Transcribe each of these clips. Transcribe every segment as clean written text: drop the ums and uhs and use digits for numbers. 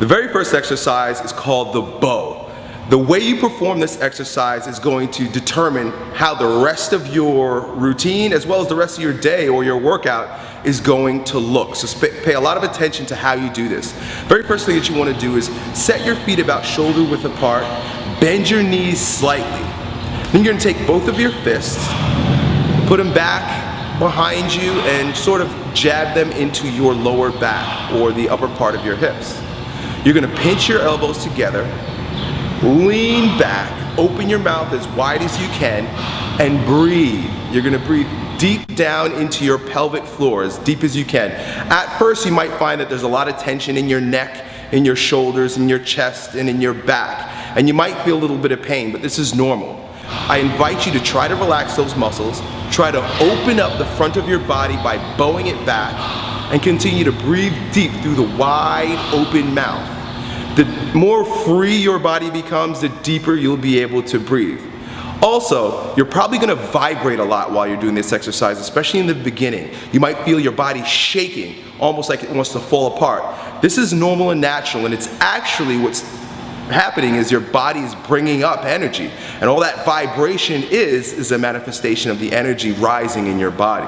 The very first exercise is called the bow. The way you perform this exercise is going to determine how the rest of your routine, as well as the rest of your day or your workout, is going to look. So pay a lot of attention to how you do this. Very first thing that you want to do is set your feet about shoulder width apart, bend your knees slightly. Then you're going to take both of your fists, put them back behind you, and sort of jab them into your lower back or the upper part of your hips. You're going to pinch your elbows together, lean back, open your mouth as wide as you can, and breathe. You're going to breathe deep down into your pelvic floor, as deep as you can. At first, you might find that there's a lot of tension in your neck, in your shoulders, in your chest, and in your back. And you might feel a little bit of pain, but this is normal. I invite you to try to relax those muscles, try to open up the front of your body by bowing it back, and continue to breathe deep through the wide open mouth. The more free your body becomes, the deeper you'll be able to breathe. Also, you're probably going to vibrate a lot while you're doing this exercise, especially in the beginning. You might feel your body shaking, almost like it wants to fall apart. This is normal and natural, and it's actually what's happening is your body is bringing up energy, and all that vibration is a manifestation of the energy rising in your body.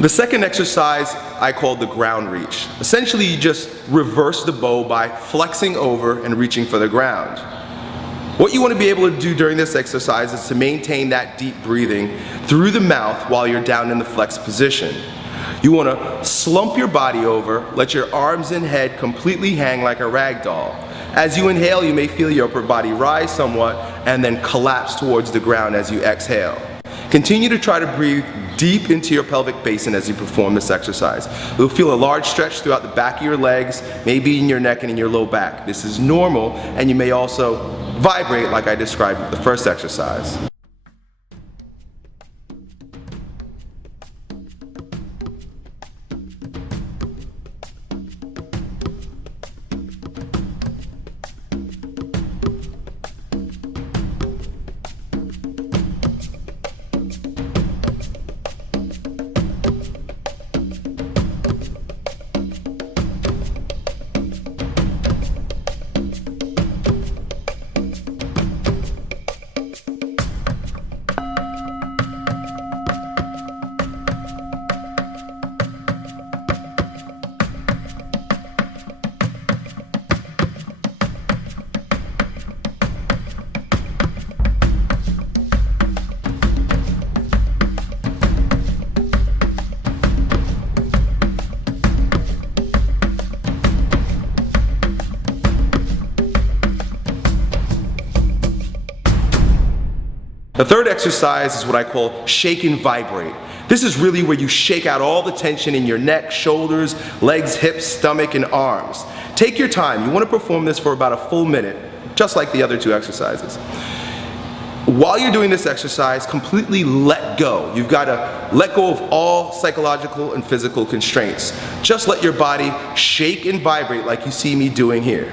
The second exercise I call the ground reach. Essentially, you just reverse the bow by flexing over and reaching for the ground. What you want to be able to do during this exercise is to maintain that deep breathing through the mouth while you're down in the flexed position. You want to slump your body over, let your arms and head completely hang like a rag doll. As you inhale, you may feel your upper body rise somewhat and then collapse towards the ground as you exhale. Continue to try to breathe deep into your pelvic basin as you perform this exercise. You'll feel a large stretch throughout the back of your legs, maybe in your neck and in your low back. This is normal, and you may also vibrate like I described with the first exercise. The third exercise is what I call shake and vibrate. This is really where you shake out all the tension in your neck, shoulders, legs, hips, stomach, and arms. Take your time. You want to perform this for about a full minute, just like the other two exercises. While you're doing this exercise, completely let go. You've got to let go of all psychological and physical constraints. Just let your body shake and vibrate like you see me doing here.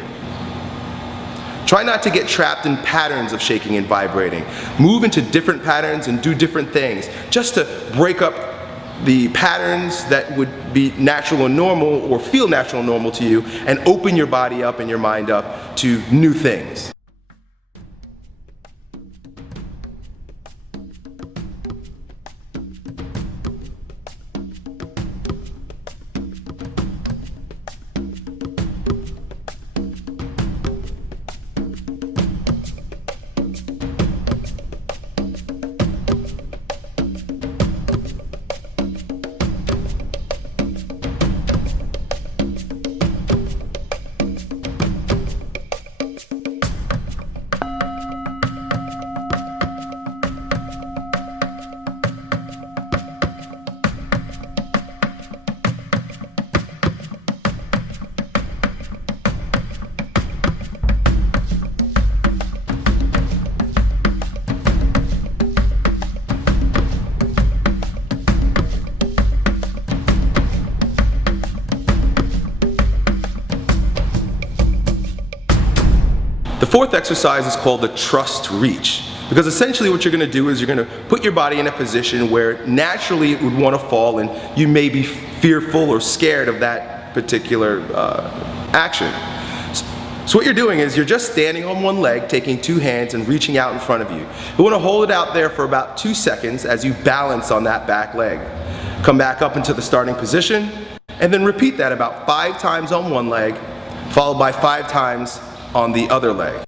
Try not to get trapped in patterns of shaking and vibrating. Move into different patterns and do different things, just to break up the patterns that would be natural and normal or feel natural and normal to you, and open your body up and your mind up to new things. The fourth exercise is called the trust reach, because essentially what you're going to do is you're going to put your body in a position where naturally it would want to fall and you may be fearful or scared of that particular action. So what you're doing is you're just standing on one leg, taking two hands and reaching out in front of you. You want to hold it out there for about 2 seconds as you balance on that back leg. Come back up into the starting position and then repeat that about 5 times on one leg, followed by 5 times on the other leg.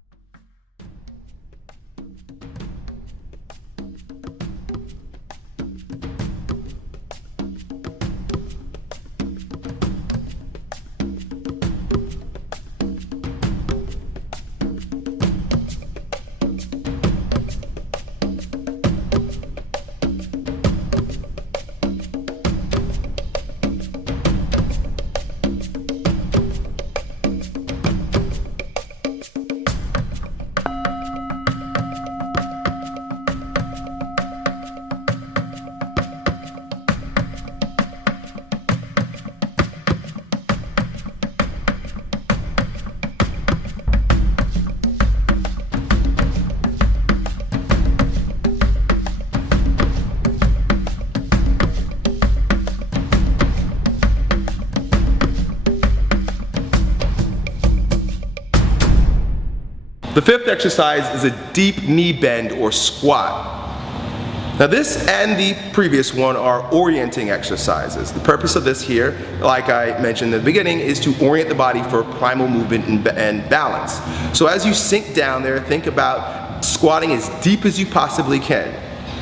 The fifth exercise is a deep knee bend or squat. Now this and the previous one are orienting exercises. The purpose of this here, like I mentioned in the beginning, is to orient the body for primal movement and balance. So as you sink down there, think about squatting as deep as you possibly can.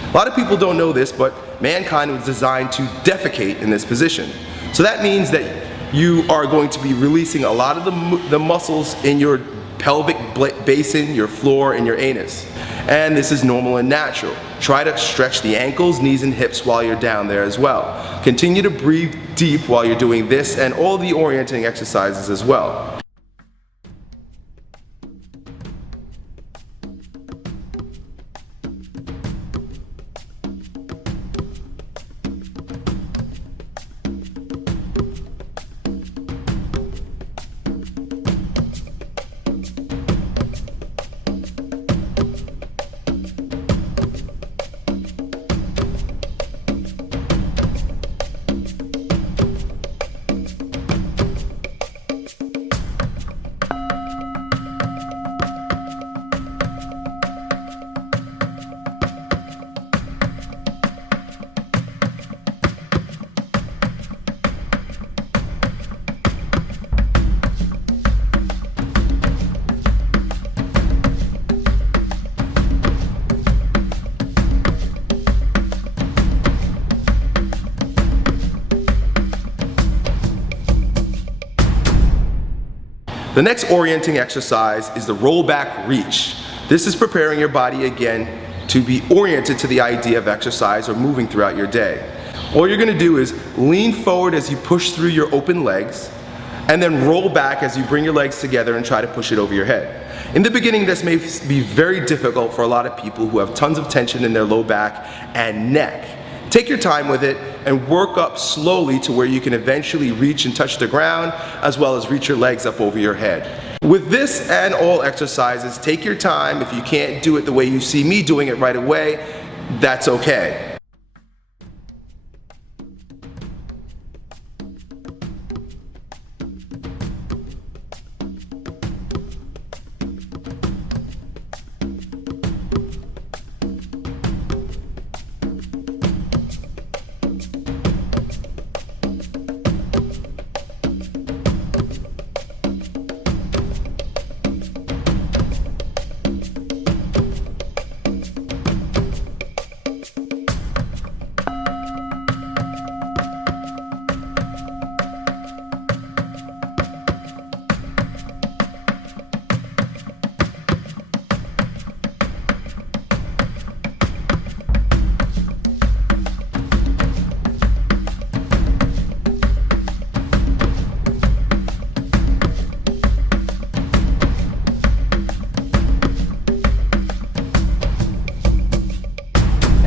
A lot of people don't know this, but mankind was designed to defecate in this position. So that means that you are going to be releasing a lot of the muscles in your pelvic basin, your floor, and your anus. And this is normal and natural. Try to stretch the ankles, knees, and hips while you're down there as well. Continue to breathe deep while you're doing this and all the orienting exercises as well. The next orienting exercise is the roll back reach. This is preparing your body again to be oriented to the idea of exercise or moving throughout your day. All you're going to do is lean forward as you push through your open legs, and then roll back as you bring your legs together and try to push it over your head. In the beginning, this may be very difficult for a lot of people who have tons of tension in their low back and neck. Take your time with it and work up slowly to where you can eventually reach and touch the ground, as well as reach your legs up over your head. With this and all exercises, take your time. If you can't do it the way you see me doing it right away, that's okay.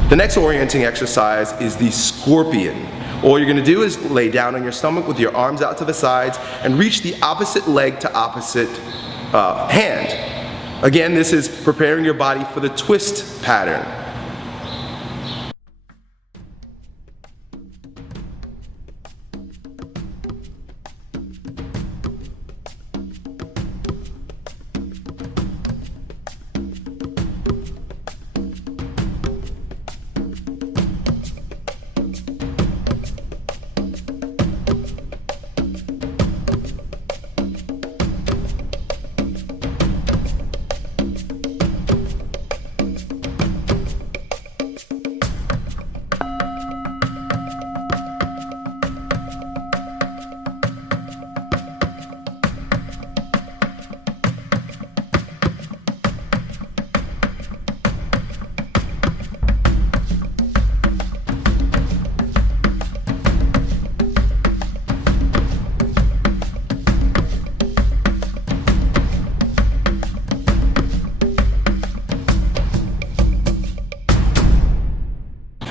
The next orienting exercise is the scorpion. All you're going to do is lay down on your stomach with your arms out to the sides and reach the opposite leg to opposite hand. Again, this is preparing your body for the twist pattern.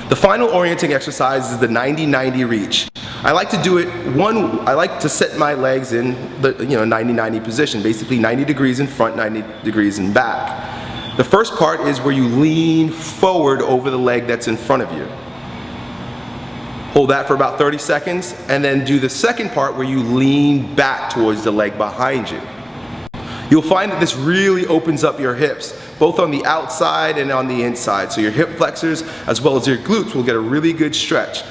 The final orienting exercise is the 90-90 reach. I like to do it I like to set my legs in the 90-90 position, basically 90 degrees in front, 90 degrees in back. The first part is where you lean forward over the leg that's in front of you. Hold that for about 30 seconds, and then do the second part where you lean back towards the leg behind you. You'll find that this really opens up your hips, both on the outside and on the inside. So your hip flexors as well as your glutes will get a really good stretch.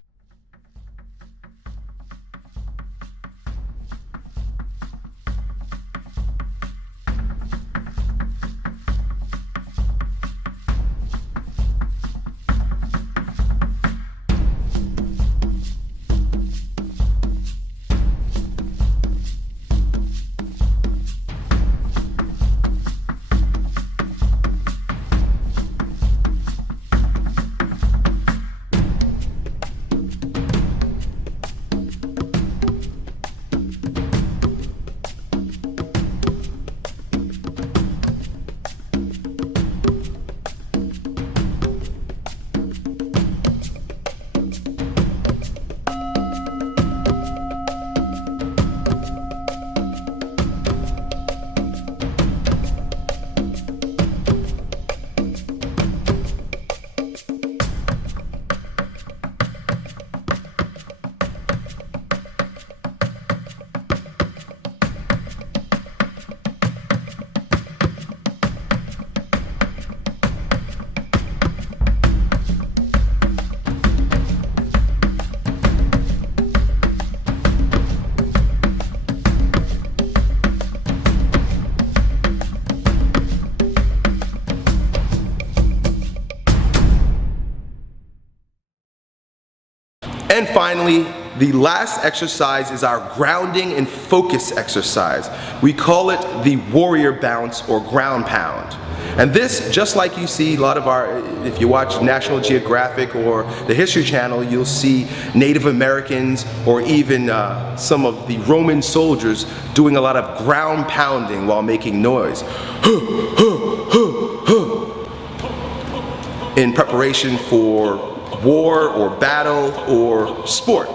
And finally, the last exercise is our grounding and focus exercise. We call it the warrior bounce or ground pound. And this, just like you see a lot of if you watch National Geographic or the History Channel, you'll see Native Americans or even some of the Roman soldiers doing a lot of ground pounding while making noise in preparation for war or battle or sport.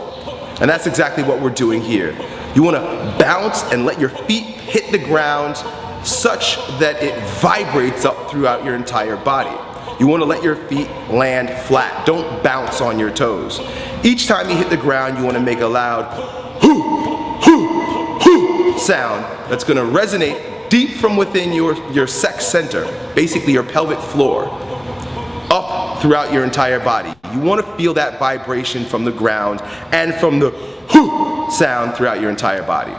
And that's exactly what we're doing here. You want to bounce and let your feet hit the ground such that it vibrates up throughout your entire body. You want to let your feet land flat. Don't bounce on your toes. Each time you hit the ground, you want to make a loud hoo, hoo, hoo sound that's going to resonate deep from within your sex center, basically your pelvic floor, up throughout your entire body. You want to feel that vibration from the ground and from the hoo sound throughout your entire body.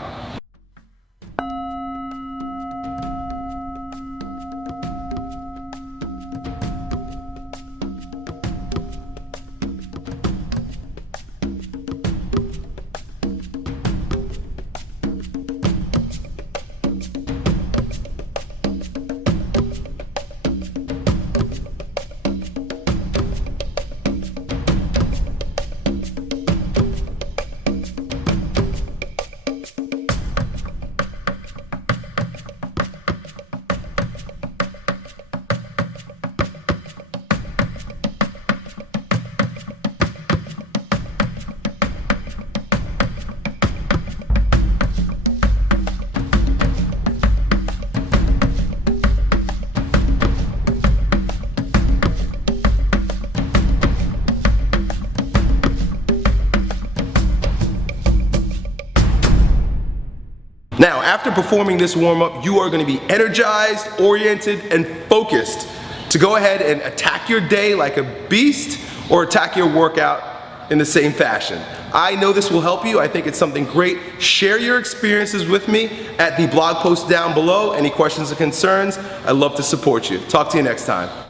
Now, after performing this warm-up, you are going to be energized, oriented, and focused to go ahead and attack your day like a beast or attack your workout in the same fashion. I know this will help you. I think it's something great. Share your experiences with me at the blog post down below. Any questions or concerns, I'd love to support you. Talk to you next time.